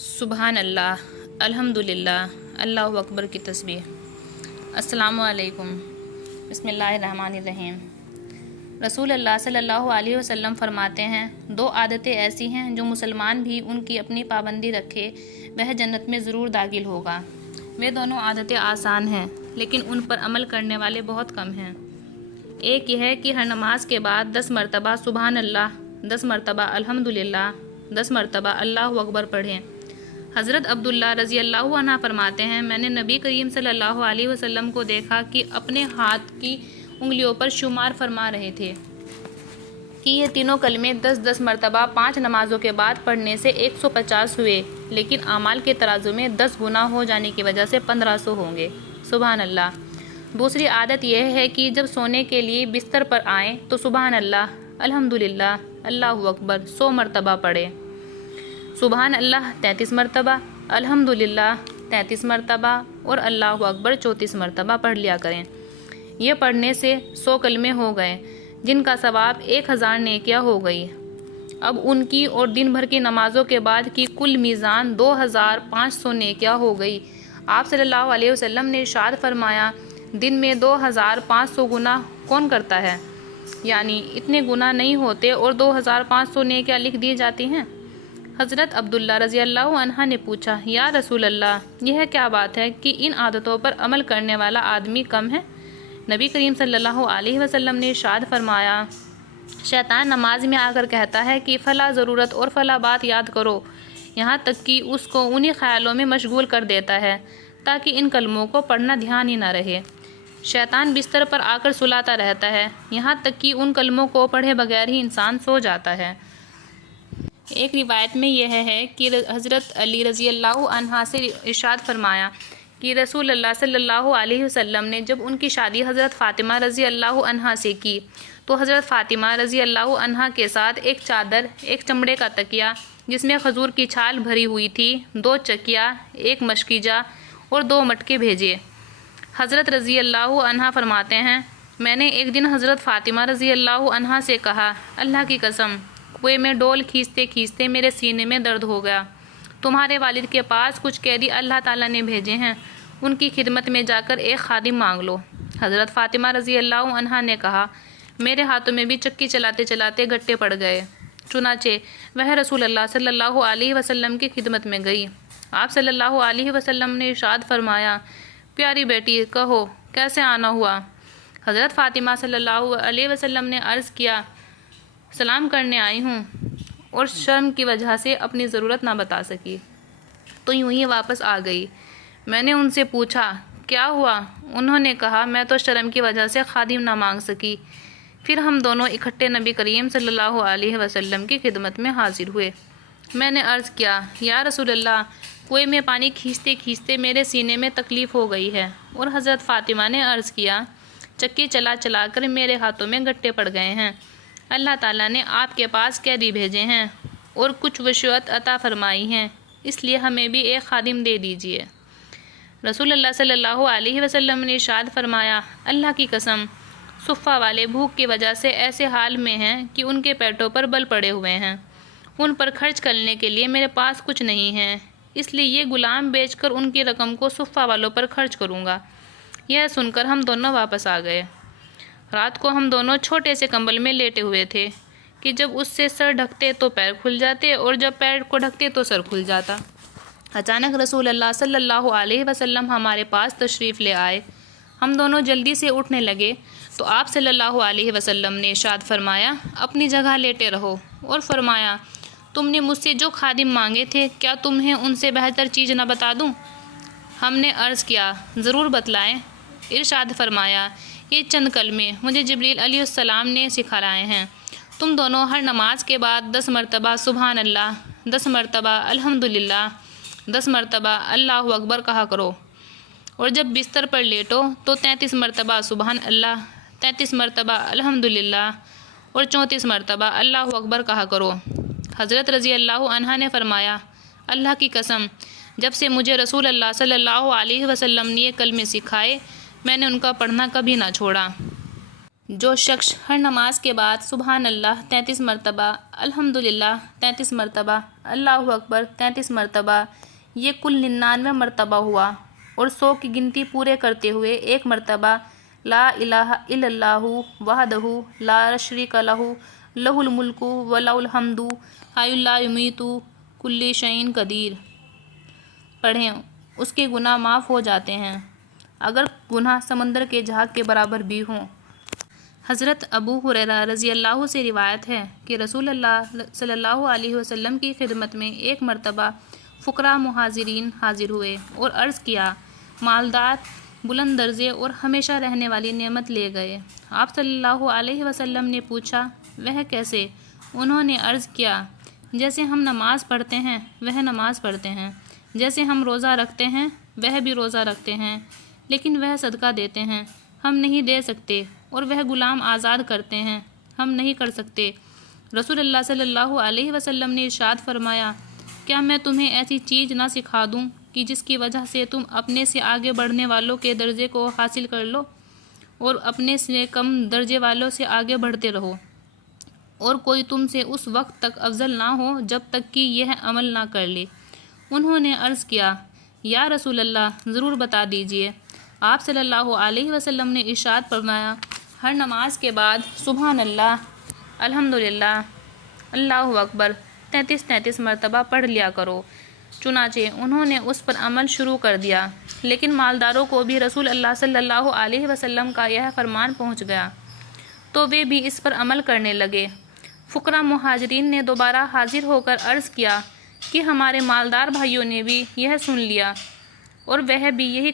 سبحان اللہ، الحمدللہ، اللہ اکبر کی تسبیح۔ السلام علیکم۔ بسم اللہ الرحمن الرحیم۔ رسول اللہ صلی اللہ علیہ وسلم فرماتے ہیں، دو عادتیں ایسی ہیں جو مسلمان بھی ان کی اپنی پابندی رکھے وہ جنت میں ضرور داخل ہوگا۔ وہ دونوں عادتیں آسان ہیں لیکن ان پر عمل کرنے والے بہت کم ہیں۔ ایک یہ ہے کہ ہر نماز کے بعد 10 مرتبہ سبحان اللہ، 10 مرتبہ الحمدللہ، 10 مرتبہ اللہ اکبر پڑھیں۔ حضرت عبداللہ رضی اللہ عنہ فرماتے ہیں، میں نے نبی کریم صلی اللہ علیہ وسلم کو دیکھا کہ اپنے ہاتھ کی انگلیوں پر شمار فرما رہے تھے کہ یہ تینوں کلمے 10 مرتبہ 5 نمازوں کے بعد پڑھنے سے 150 ہوئے، لیکن اعمال کے ترازو میں 10 گنا ہو جانے کی وجہ سے 1500 ہوں گے۔ سبحان اللہ۔ دوسری عادت یہ ہے کہ جب سونے کے لیے بستر پر آئیں تو سبحان اللہ، الحمدللہ، اللہ اکبر 100 مرتبہ پڑھیں۔ سبحان اللہ 33 مرتبہ، الحمدللہ 33 مرتبہ اور اللہ اکبر 34 مرتبہ پڑھ لیا کریں۔ یہ پڑھنے سے 100 کلمے ہو گئے جن کا ثواب 1000 نیکیاں ہو گئی۔ اب ان کی اور دن بھر کی نمازوں کے بعد کی کل میزان 2500 نیکیاں ہو گئی۔ آپ صلی اللہ علیہ وسلم نے ارشاد فرمایا، دن میں 2500 گناہ کون کرتا ہے؟ یعنی اتنے گناہ نہیں ہوتے اور 2500 نیکیاں لکھ دی جاتی ہیں۔ حضرت عبداللہ رضی اللہ عنہ نے پوچھا، یا رسول اللہ، یہ کیا بات ہے کہ ان عادتوں پر عمل کرنے والا آدمی کم ہے؟ نبی کریم صلی اللہ علیہ وسلم نے ارشاد فرمایا، شیطان نماز میں آ کر کہتا ہے کہ فلاں ضرورت اور فلاں بات یاد کرو، یہاں تک کہ اس کو انہی خیالوں میں مشغول کر دیتا ہے تاکہ ان کلموں کو پڑھنا دھیان ہی نہ رہے۔ شیطان بستر پر آ کر سلاتا رہتا ہے یہاں تک کہ ان کلموں کو پڑھے بغیر ہی انسان سو جاتا ہے۔ ایک روایت میں یہ ہے کہ حضرت علی رضی اللہ عنہ سے ارشاد فرمایا کہ رسول اللہ صلی اللہ علیہ وسلم نے جب ان کی شادی حضرت فاطمہ رضی اللہ عنہ سے کی تو حضرت فاطمہ رضی اللہ عنہ کے ساتھ ایک چادر، ایک چمڑے کا تکیہ جس میں کھجور کی چھال بھری ہوئی تھی، 2 چکیا، 1 مشکیجہ اور 2 مٹکے بھیجے۔ حضرت رضی اللہ عنہ فرماتے ہیں، میں نے ایک دن حضرت فاطمہ رضی اللہ عنہ سے کہا، اللہ کی قسم، کنویں میں ڈول کھینچتے کھینچتے میرے سینے میں درد ہو گیا۔ تمہارے والد کے پاس کچھ قیدی اللہ تعالیٰ نے بھیجے ہیں، ان کی خدمت میں جا کر ایک خادم مانگ لو۔ حضرت فاطمہ رضی اللہ عنہ نے کہا، میرے ہاتھوں میں بھی چکی چلاتے چلاتے گھٹے پڑ گئے۔ چنانچہ وہ رسول اللہ صلی اللہ علیہ وسلم کی خدمت میں گئی۔ آپ صلی اللہ علیہ وسلم نے ارشاد فرمایا، پیاری بیٹی، کہو کیسے آنا ہوا؟ حضرت فاطمہ صلی اللہ علیہ وسلم نے عرض کیا، سلام کرنے آئی ہوں اور شرم کی وجہ سے اپنی ضرورت نہ بتا سکی تو یوں ہی واپس آ گئی۔ میں نے ان سے پوچھا، کیا ہوا؟ انہوں نے کہا، میں تو شرم کی وجہ سے خادم نہ مانگ سکی۔ پھر ہم دونوں اکٹھے نبی کریم صلی اللہ علیہ وسلم کی خدمت میں حاضر ہوئے۔ میں نے عرض کیا، یا رسول اللہ، کنویں میں پانی کھینچتے کھینچتے میرے سینے میں تکلیف ہو گئی ہے۔ اور حضرت فاطمہ نے عرض کیا، چکی چلا چلا کر میرے ہاتھوں میں گھٹے پڑ گئے ہیں۔ اللہ تعالیٰ نے آپ کے پاس قیدی بھیجے ہیں اور کچھ وسعت عطا فرمائی ہیں، اس لیے ہمیں بھی ایک خادم دے دیجیے۔ رسول اللہ صلی اللہ علیہ وسلم نے ارشاد فرمایا، اللہ کی قسم، صفہ والے بھوک کی وجہ سے ایسے حال میں ہیں کہ ان کے پیٹوں پر بل پڑے ہوئے ہیں، ان پر خرچ کرنے کے لیے میرے پاس کچھ نہیں ہے، اس لیے یہ غلام بیچ کر ان کی رقم کو صفہ والوں پر خرچ کروں گا۔ یہ سن کر ہم دونوں واپس آ گئے۔ رات کو ہم دونوں چھوٹے سے کمبل میں لیٹے ہوئے تھے کہ جب اس سے سر ڈھکتے تو پیر کھل جاتے اور جب پیر کو ڈھکتے تو سر کھل جاتا۔ اچانک رسول اللہ صلی اللہ علیہ وسلم ہمارے پاس تشریف لے آئے۔ ہم دونوں جلدی سے اٹھنے لگے تو آپ صلی اللہ علیہ وسلم نے ارشاد فرمایا، اپنی جگہ لیٹے رہو، اور فرمایا، تم نے مجھ سے جو خادم مانگے تھے کیا تمہیں ان سے بہتر چیز نہ بتا دوں؟ ہم نے عرض کیا، ضرور بتلائیں۔ ارشاد فرمایا، یہ چند کلمے مجھے جبریل علیہ السلام نے سکھلائے ہیں، تم دونوں ہر نماز کے بعد 10 مرتبہ سبحان اللہ، 10 مرتبہ الحمدللہ، 10 مرتبہ اللہ اکبر کہا کرو، اور جب بستر پر لیٹو تو 33 مرتبہ سبحان اللہ، 33 مرتبہ الحمدللہ اور 34 مرتبہ اللہ اکبر کہا کرو۔ حضرت رضی اللہ عنہ نے فرمایا، اللہ کی قسم، جب سے مجھے رسول اللہ صلی اللہ علیہ وسلم نے یہ کلمے سکھائے میں نے ان کا پڑھنا کبھی نہ چھوڑا۔ جو شخص ہر نماز کے بعد سبحان اللہ 33 مرتبہ، الحمدللہ 33 مرتبہ، اللہ اکبر 33 مرتبہ، یہ کل 99 مرتبہ ہوا، اور 100 کی گنتی پورے کرتے ہوئے ایک مرتبہ لا الہ الا اللہ وحدہ لا شریک لہ لہ الملک ولہ الحمد حی لا یمیت کل شیء قدیر پڑھیں، اس کے گناہ معاف ہو جاتے ہیں اگر گناہ سمندر کے جھاگ کے برابر بھی ہوں۔ حضرت ابو ہریرہ رضی اللہ سے روایت ہے کہ رسول اللہ صلی اللہ علیہ وسلم کی خدمت میں ایک مرتبہ فقراء مہاجرین حاضر ہوئے اور عرض کیا، مالدار بلند درجے اور ہمیشہ رہنے والی نعمت لے گئے۔ آپ صلی اللہ علیہ وسلم نے پوچھا، وہ کیسے؟ انہوں نے عرض کیا، جیسے ہم نماز پڑھتے ہیں وہ نماز پڑھتے ہیں، جیسے ہم روزہ رکھتے ہیں وہ بھی روزہ رکھتے ہیں، لیکن وہ صدقہ دیتے ہیں، ہم نہیں دے سکتے، اور وہ غلام آزاد کرتے ہیں، ہم نہیں کر سکتے۔ رسول اللہ صلی اللہ علیہ وسلم نے ارشاد فرمایا، کیا میں تمہیں ایسی چیز نہ سکھا دوں کہ جس کی وجہ سے تم اپنے سے آگے بڑھنے والوں کے درجے کو حاصل کر لو اور اپنے سے کم درجے والوں سے آگے بڑھتے رہو، اور کوئی تم سے اس وقت تک افضل نہ ہو جب تک کہ یہ عمل نہ کر لے۔ انہوں نے عرض کیا، یا رسول اللہ ضرور بتا دیجیے۔ آپ صلی اللہ علیہ وسلم نے ارشاد فرمایا، ہر نماز کے بعد سبحان اللہ، الحمدللہ، اللہ اکبر 33 مرتبہ پڑھ لیا کرو۔ چنانچہ انہوں نے اس پر عمل شروع کر دیا، لیکن مالداروں کو بھی رسول اللہ صلی اللہ علیہ وسلم کا یہ فرمان پہنچ گیا تو وہ بھی اس پر عمل کرنے لگے۔ فقراء مہاجرین نے دوبارہ حاضر ہو کر عرض کیا کہ ہمارے مالدار بھائیوں نے بھی یہ سن لیا اور وہ بھی یہی